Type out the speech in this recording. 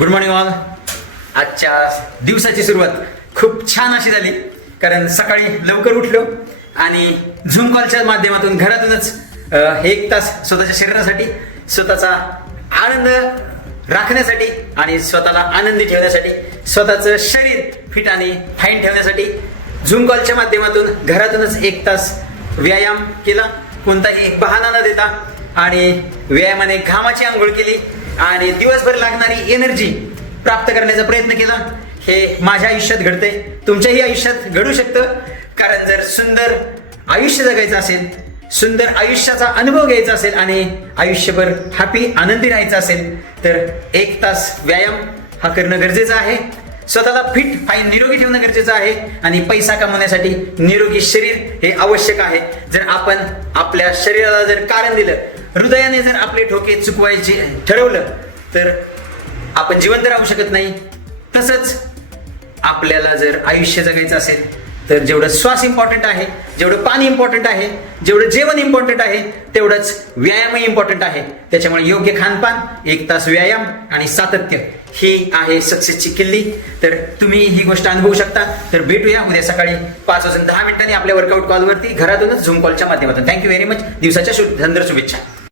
Good morning all. आजच्या दिवसाची सुरुवात खूप छान अशी झाली, कारण सकाळी लवकर उठलो आणि झूम कॉलच्या माध्यमातून घरातूनच 1 तास स्वतःच्या शरीरासाठी, स्वतःचा आनंद राखण्यासाठी आणि स्वतःला आनंदी ठेवण्यासाठी, स्वतःचं शरीर फिट आणि फाईन ठेवण्यासाठी झूम कॉलच्या माध्यमातून घरातूनच 1 तास व्यायाम केला, कोणताही बहाणा न देता. आणि व्यायामाने घामाची आंघोळ केली आणि दिवसभर लागणारी एनर्जी प्राप्त करण्याचा प्रयत्न केला. हे माझ्या आयुष्यात घडते, तुमच्याही आयुष्यात घडू शकतं. कारण जर सुंदर आयुष्य जगायचं असेल, सुंदर आयुष्याचा अनुभव घ्यायचा असेल आणि आयुष्यभर हॅपी आनंदी राहायचं असेल तर 1 तास व्यायाम हा करणं गरजेचं आहे. स्वतःला फिट फाईन निरोगी ठेवणं गरजेचं आहे आणि पैसा कमवण्यासाठी निरोगी शरीर हे आवश्यक आहे. जर आपण आपल्या शरीराला जर कारण दिलं, हृदयाने जर आपले ठोके चुकवायचे ठरवलं तर आपण जिवंत राहू शकत नाही. तसंच आपल्याला जर आयुष्य जगायचं असेल तर जेवढं श्वास इम्पॉर्टंट आहे, जेवढं पाणी इम्पॉर्टंट आहे, जेवढं जेवण इम्पॉर्टंट आहे, तेवढंच व्यायामही इम्पॉर्टंट आहे. त्याच्यामुळे योग्य खानपान, 1 तास व्यायाम आणि सातत्य ही आहे सक्सेसची किल्ली. तर तुम्ही ही गोष्ट अनुभवू शकता. तर भेटूया उद्या सकाळी 5:10 आपल्या वर्कआउट कॉलवरती, घरातूनच झूम कॉलच्या माध्यमातून. Thank you very much. दिवसाच्या सुंदर शुभेच्छा.